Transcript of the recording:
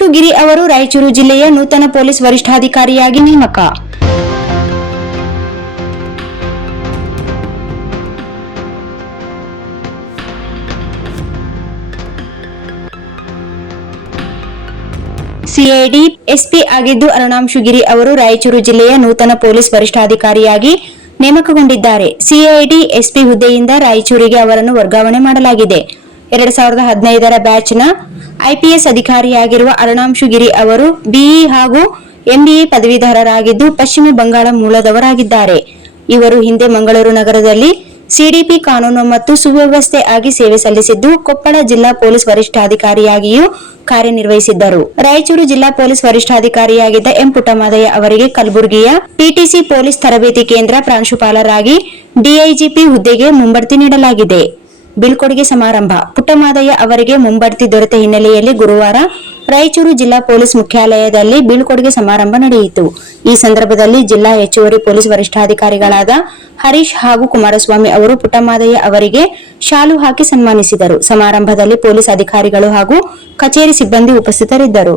ಅರುಣಾಂಶು ಗಿರಿ ಅವರು ರಾಯಚೂರು ಜಿಲ್ಲೆಯ ನೂತನ ಪೊಲೀಸ್ ವರಿಷ್ಠಾಧಿಕಾರಿಯಾಗಿ ನೇಮಕ. ಸಿಐಡಿ ಎಸ್ಪಿ ಆಗಿದ್ದು ಅರುಣಾಂಶು ಗಿರಿ ಅವರು ರಾಯಚೂರು ಜಿಲ್ಲೆಯ ನೂತನ ಪೊಲೀಸ್ ವರಿಷ್ಠಾಧಿಕಾರಿಯಾಗಿ ನೇಮಕಗೊಂಡಿದ್ದಾರೆ. ಸಿಐಡಿ ಎಸ್ಪಿ ಹುದ್ದೆಯಿಂದ ರಾಯಚೂರಿಗೆ ಅವರನ್ನು ವರ್ಗಾವಣೆ ಮಾಡಲಾಗಿದೆ. 2015ರ ಬ್ಯಾಚ್ನ ಐಪಿಎಸ್ ಅಧಿಕಾರಿಯಾಗಿರುವ ಅರುಣಾಂಶು ಗಿರಿ ಅವರು ಬಿಇ ಹಾಗೂ ಎಂಬಿಎ ಪದವೀಧರರಾಗಿದ್ದು ಪಶ್ಚಿಮ ಬಂಗಾಳ ಮೂಲದವರಾಗಿದ್ದಾರೆ. ಇವರು ಹಿಂದೆ ಮಂಗಳೂರು ನಗರದಲ್ಲಿ ಸಿಡಿಪಿ ಕಾನೂನು ಮತ್ತು ಸುವ್ಯವಸ್ಥೆ ಆಗಿ ಸೇವೆ ಸಲ್ಲಿಸಿದ್ದು ಕೊಪ್ಪಳ ಜಿಲ್ಲಾ ಪೊಲೀಸ್ ವರಿಷ್ಠಾಧಿಕಾರಿಯಾಗಿಯೂ ಕಾರ್ಯನಿರ್ವಹಿಸಿದ್ದರು. ರಾಯಚೂರು ಜಿಲ್ಲಾ ಪೊಲೀಸ್ ವರಿಷ್ಠಾಧಿಕಾರಿಯಾಗಿದ್ದ ಎಂ ಪುಟ್ಟಮಾದಯ್ಯ ಅವರಿಗೆ ಕಲಬುರಗಿಯ ಪಿಟಿಸಿ ಪೊಲೀಸ್ ತರಬೇತಿ ಕೇಂದ್ರ ಪ್ರಾಂಶುಪಾಲರಾಗಿ ಡಿಐಜಿಪಿ ಹುದ್ದೆಗೆ ಮುಂಬಡ್ತಿ ನೀಡಲಾಗಿದೆ. ಬೀಳ್ಕೊಡುಗೆ ಸಮಾರಂಭ. ಪುಟ್ಟಮಾದಯ್ಯ ಅವರಿಗೆ ಮುಂಬಡ್ತಿ ದೊರೆತ ಹಿನ್ನೆಲೆಯಲ್ಲಿ ಗುರುವಾರ ರಾಯಚೂರು ಜಿಲ್ಲಾ ಪೊಲೀಸ್ ಮುಖ್ಯಾಲಯದಲ್ಲಿ ಬೀಳ್ಕೊಡುಗೆ ಸಮಾರಂಭ ನಡೆಯಿತು. ಈ ಸಂದರ್ಭದಲ್ಲಿ ಜಿಲ್ಲಾ ಹೆಚ್ಚುವರಿ ಪೊಲೀಸ್ ವರಿಷ್ಠಾಧಿಕಾರಿಗಳಾದ ಹರೀಶ್ ಹಾಗೂ ಕುಮಾರಸ್ವಾಮಿ ಅವರು ಪುಟ್ಟಮಾದಯ್ಯ ಅವರಿಗೆ ಶಾಲು ಹಾಕಿ ಸನ್ಮಾನಿಸಿದರು. ಸಮಾರಂಭದಲ್ಲಿ ಪೊಲೀಸ್ ಅಧಿಕಾರಿಗಳು ಹಾಗೂ ಕಚೇರಿ ಸಿಬ್ಬಂದಿ ಉಪಸ್ಥಿತರಿದ್ದರು.